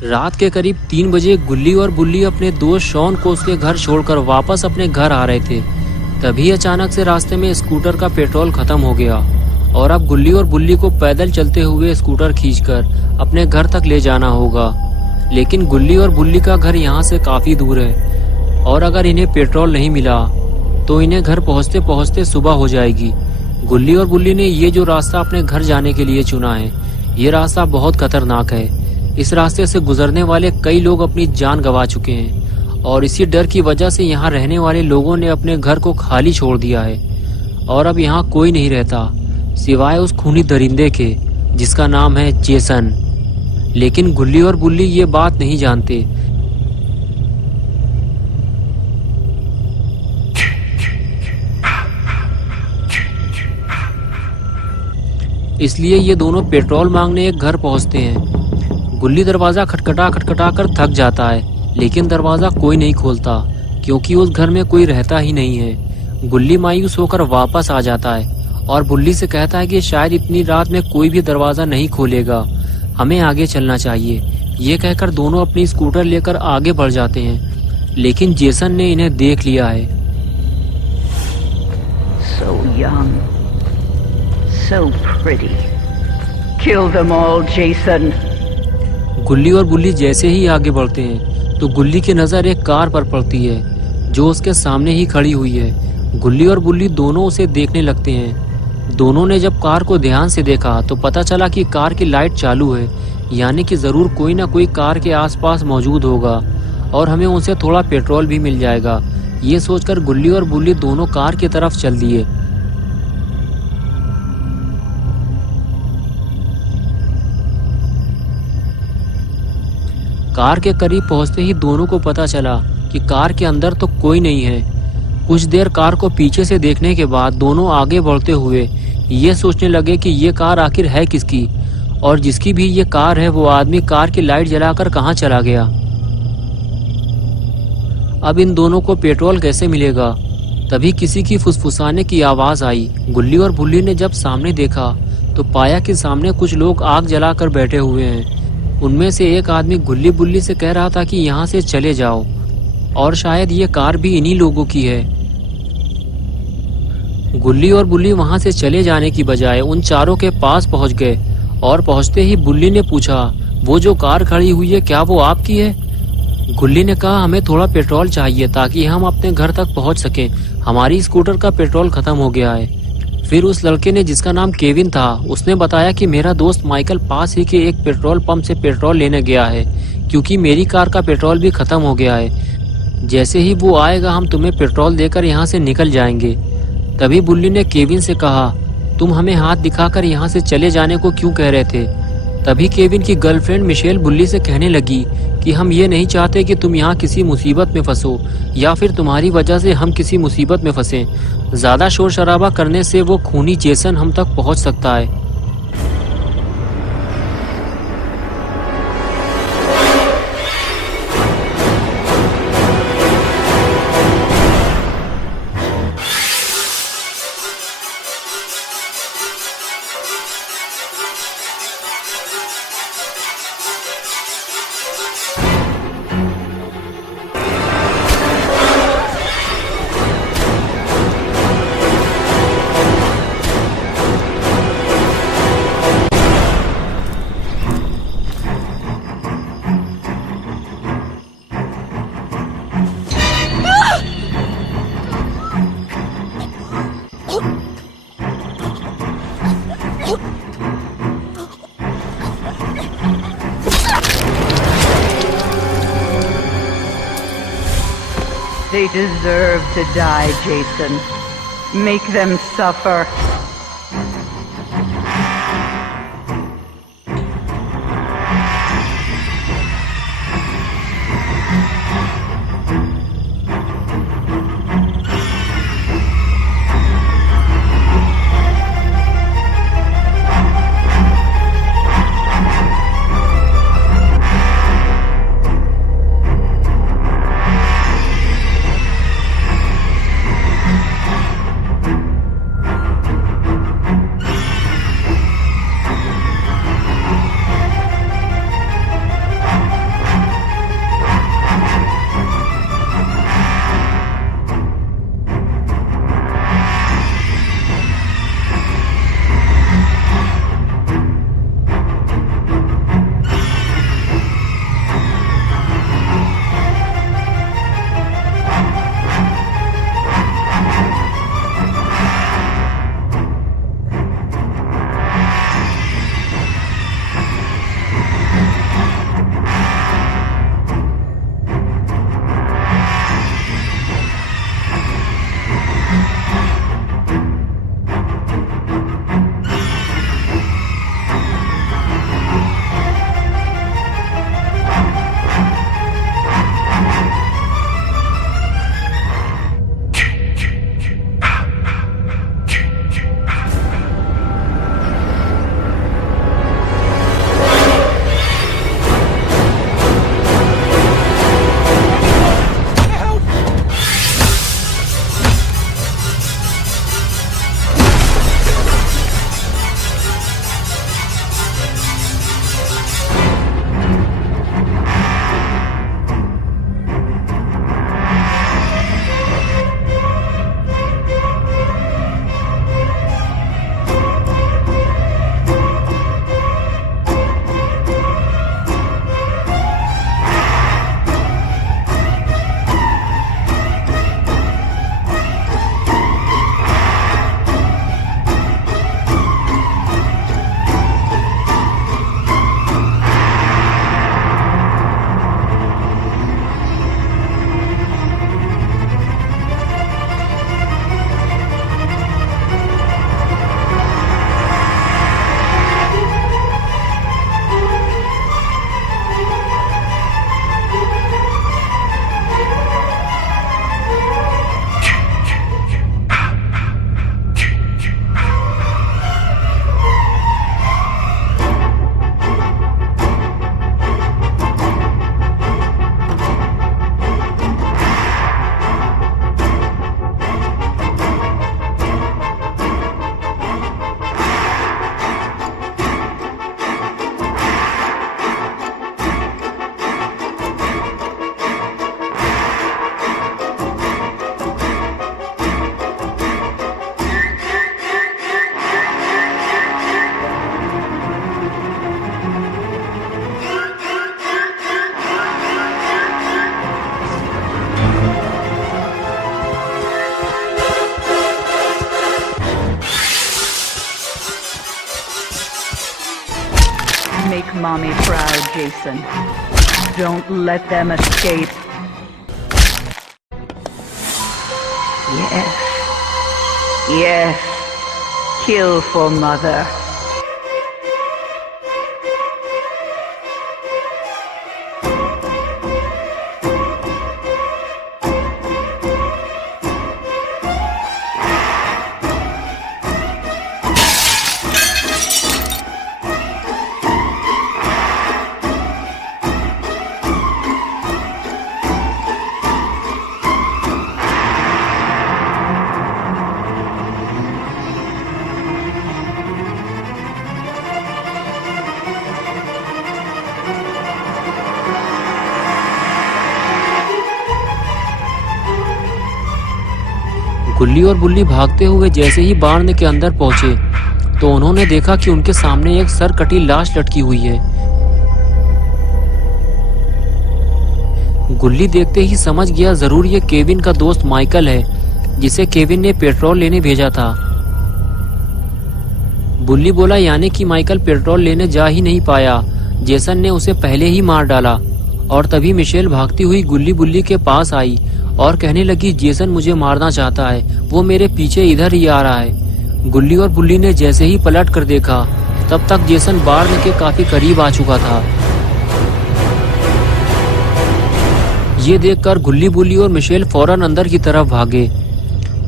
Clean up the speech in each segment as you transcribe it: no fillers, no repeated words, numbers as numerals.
रात के करीब 3 बजे गुल्ली और बुल्ली अपने दोस्त शॉन को उसके घर छोड़कर वापस अपने घर आ रहे थे। तभी अचानक से रास्ते में स्कूटर का पेट्रोल खत्म हो गया और अब गुल्ली और बुल्ली को पैदल चलते हुए स्कूटर खींचकर अपने घर तक ले जाना होगा। लेकिन गुल्ली और बुल्ली का घर यहाँ से काफी दूर है और अगर इन्हें पेट्रोल नहीं मिला तो इन्हें घर पहुँचते पहुँचते सुबह हो जाएगी। गुल्ली और बुल्ली ने ये जो रास्ता अपने घर जाने के लिए चुना है, ये रास्ता बहुत खतरनाक है। इस रास्ते से गुजरने वाले कई लोग अपनी जान गंवा चुके हैं और इसी डर की वजह से यहाँ रहने वाले लोगों ने अपने घर को खाली छोड़ दिया है और अब यहाँ कोई नहीं रहता सिवाय उस खूनी दरिंदे के जिसका नाम है जेसन। लेकिन गुल्ली और बुल्ली ये बात नहीं जानते। इसलिए ये दोनों पेट्रोल मांगने एक घर पहुंचते हैं। गुल्ली दरवाजा खटखटा खटखटा कर थक जाता है, लेकिन दरवाजा कोई नहीं खोलता क्योंकि उस घर में कोई रहता ही नहीं है। गुल्ली मायूस होकर वापस आ जाता है और बुल्ली से कहता है कि शायद इतनी रात में कोई भी दरवाजा नहीं खोलेगा, हमें आगे चलना चाहिए। ये कहकर दोनों अपनी स्कूटर लेकर आगे बढ़ जाते हैं, लेकिन जेसन ने इन्हें देख लिया है। So young, so pretty. Kill them all, Jason. गुल्ली और बुल्ली जैसे ही आगे बढ़ते हैं तो गुल्ली की नज़र एक कार पर पड़ती है जो उसके सामने ही खड़ी हुई है। गुल्ली और बुल्ली दोनों उसे देखने लगते हैं। दोनों ने जब कार को ध्यान से देखा तो पता चला कि कार की लाइट चालू है, यानी कि ज़रूर कोई ना कोई कार के आसपास मौजूद होगा और हमें उनसे थोड़ा पेट्रोल भी मिल जाएगा। ये सोचकर गुल्ली और बुल्ली दोनों कार की तरफ चल दिए। कार के करीब पहुंचते ही दोनों को पता चला कि कार के अंदर तो कोई नहीं है। कुछ देर कार को पीछे से देखने के बाद दोनों आगे बढ़ते हुए ये सोचने लगे कि ये कार आखिर है किसकी और जिसकी भी ये कार है वो आदमी कार की लाइट जलाकर कहाँ चला गया। अब इन दोनों को पेट्रोल कैसे मिलेगा। तभी किसी की फुसफुसाने की आवाज आई। गुल्ली और बुल्ली ने जब सामने देखा तो पाया कि सामने कुछ लोग आग जलाकर बैठे हुए हैं। उनमें से एक आदमी गुल्ली बुल्ली से कह रहा था कि यहाँ से चले जाओ और शायद ये कार भी इन्हीं लोगों की है। गुल्ली और बुल्ली वहां से चले जाने की बजाय उन चारों के पास पहुंच गए और पहुंचते ही बुल्ली ने पूछा, वो जो कार खड़ी हुई है क्या वो आपकी है? गुल्ली ने कहा, हमें थोड़ा पेट्रोल चाहिए ताकि हम अपने घर तक पहुंच सकें, हमारी स्कूटर का पेट्रोल खत्म हो गया है। फिर उस लड़के ने, जिसका नाम केविन था, उसने बताया कि मेरा दोस्त माइकल पास ही के एक पेट्रोल पंप से पेट्रोल लेने गया है क्योंकि मेरी कार का पेट्रोल भी खत्म हो गया है। जैसे ही वो आएगा हम तुम्हें पेट्रोल देकर यहाँ से निकल जाएंगे। तभी बुल्ली ने केविन से कहा, तुम हमें हाथ दिखाकर यहाँ से चले जाने को क्यों कह रहे थे? तभी केविन की गर्लफ्रेंड मिशेल बुल्ली से कहने लगी कि हम ये नहीं चाहते कि तुम यहाँ किसी मुसीबत में फंसो या फिर तुम्हारी वजह से हम किसी मुसीबत में फंसे। ज्यादा शोर शराबा करने से वो खूनी जेसन हम तक पहुँच सकता है। They deserve to die, Jason. Make them suffer. Jason. Don't let them escape. Yes. Yes. Kill for Mother. गुल्ली और बुल्ली भागते हुए जैसे ही बार्न के अंदर पहुंचे तो उन्होंने देखा कि उनके सामने एक सर कटी लाश लटकी हुई है। गुल्ली देखते ही समझ गया जरूर ये केविन का दोस्त माइकल है जिसे केविन ने पेट्रोल लेने भेजा था। बुल्ली बोला यानी कि माइकल पेट्रोल लेने जा ही नहीं पाया, जेसन ने उसे पहले ही मार डाला। और तभी मिशेल भागती हुई गुल्ली बुल्ली के पास आई और कहने लगी जेसन मुझे मारना चाहता है, वो मेरे पीछे इधर ही आ रहा है। गुल्ली और बुल्ली ने जैसे ही पलट कर देखा तब तक जेसन बार्न के काफी करीब आ चुका था। ये देखकर गुल्ली बुल्ली और मिशेल फौरन अंदर की तरफ भागे।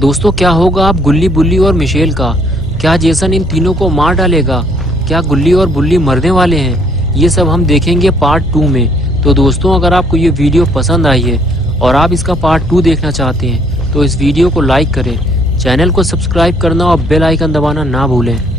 दोस्तों क्या होगा अब गुल्ली बुल्ली और मिशेल का? क्या जेसन इन तीनों को मार डालेगा? क्या गुल्ली और बुल्ली मरने वाले हैं? ये सब हम देखेंगे पार्ट 2 में। तो दोस्तों अगर आपको ये वीडियो पसंद आई है और आप इसका पार्ट 2 देखना चाहते हैं तो इस वीडियो को लाइक करें, चैनल को सब्सक्राइब करना और बेल आइकन दबाना ना भूलें।